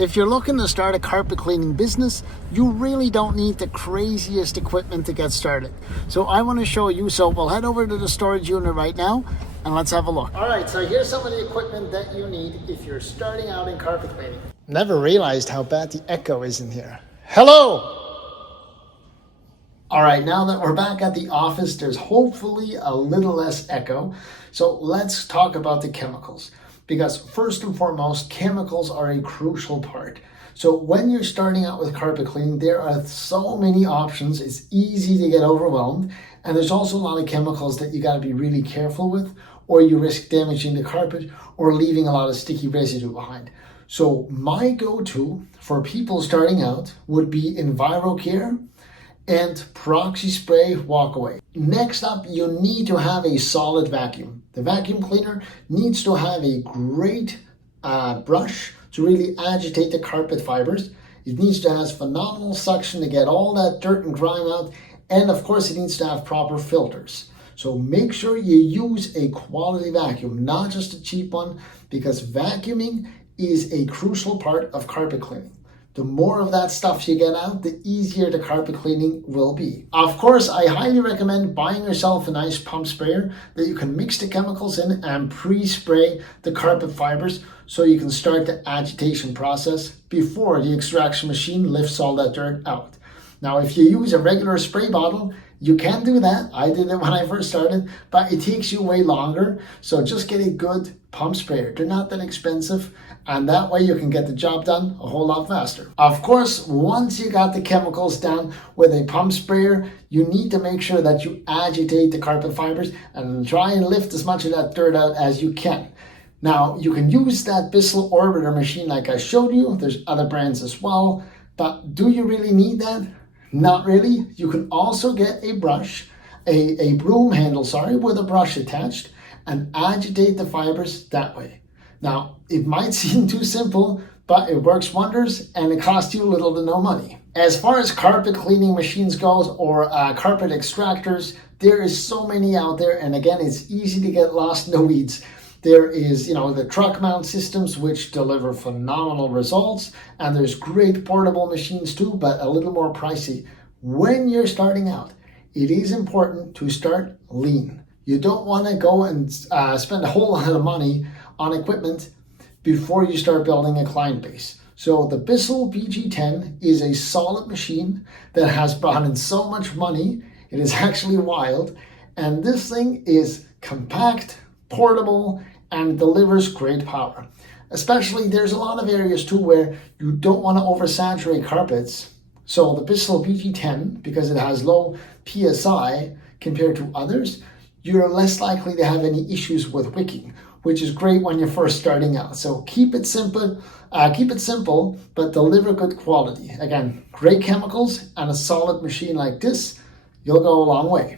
If you're looking to start a carpet cleaning business, you really don't need the craziest equipment to get started. So I want to show you, so we'll head over to the storage unit right now and let's have a look. All right, so here's some of the equipment that you need if you're starting out in carpet cleaning. Never realized how bad the echo is in here. Hello! All right, now that we're back at the office, there's hopefully a little less echo. So let's talk about the chemicals. Because first and foremost, chemicals are a crucial part. So when you're starting out with carpet cleaning, there are so many options. It's easy to get overwhelmed. And there's also a lot of chemicals that you got to be really careful with, or you risk damaging the carpet or leaving a lot of sticky residue behind. So my go-to for people starting out would be EnviroCare and Proxy Spray Walk Away. Next up, you need to have a solid vacuum. The vacuum cleaner needs to have a great brush to really agitate the carpet fibers. It needs to have phenomenal suction to get all that dirt and grime out. And of course, it needs to have proper filters. So make sure you use a quality vacuum, not just a cheap one, because vacuuming is a crucial part of carpet cleaning. The more of that stuff you get out, the easier the carpet cleaning will be. Of course, I highly recommend buying yourself a nice pump sprayer that you can mix the chemicals in and pre-spray the carpet fibers so you can start the agitation process before the extraction machine lifts all that dirt out. Now, if you use a regular spray bottle, you can do that. I did it when I first started, but it takes you way longer. So just get a good pump sprayer. They're not that expensive, and that way you can get the job done a whole lot faster. Of course, once you got the chemicals down with a pump sprayer, you need to make sure that you agitate the carpet fibers and try and lift as much of that dirt out as you can. Now, you can use that Bissell Orbiter machine like I showed you. There's other brands as well, but do you really need that? Not really. You can also get a brush, a broom handle, with a brush attached, and agitate the fibers that way. Now, it might seem too simple, but it works wonders and it costs you little to no money. As far as carpet cleaning machines goes, or carpet extractors, there is so many out there, and again, it's easy to get lost in the weeds. There is, the truck mount systems, which deliver phenomenal results, and there's great portable machines too, but a little more pricey. When you're starting out, it is important to start lean. You don't want to go and spend a whole lot of money on equipment before you start building a client base. So the Bissell BG10 is a solid machine that has brought in so much money. It is actually wild, and this thing is compact, portable, and delivers great power. Especially, there's a lot of areas too where you don't want to oversaturate carpets. So the Bissell BG10, because it has low PSI compared to others, you're less likely to have any issues with wicking, which is great when you're first starting out. So keep it simple, but deliver good quality. Again, great chemicals and a solid machine like this, you'll go a long way.